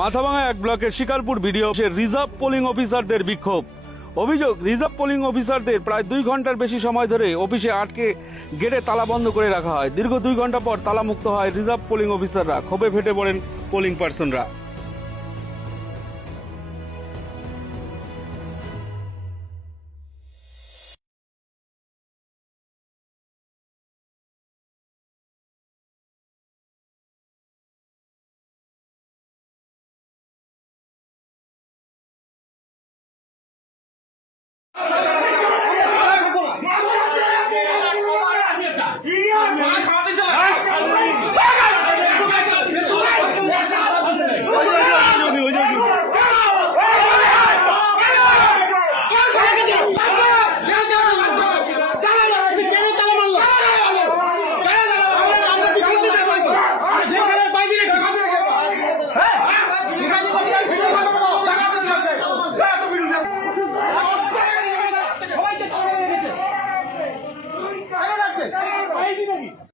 মাথাভাঙা এক ব্লকের শিকারপুর বিডিও অফিসে রিজার্ভ পোলিং অফিসারদের বিক্ষোভ। অভিযোগ, রিজার্ভ পোলিং অফিসারদের প্রায় 2 ঘন্টার বেশি সময় ধরে অফিসে আটকে গেটে তালা বন্ধ করে রাখা হয়। দীর্ঘ 2 ঘন্টা পর তালা মুক্ত হয় রিজার্ভ পোলিং অফিসাররা। ক্ষোভে ফেটে পড়েন পোলিং পার্সনরা।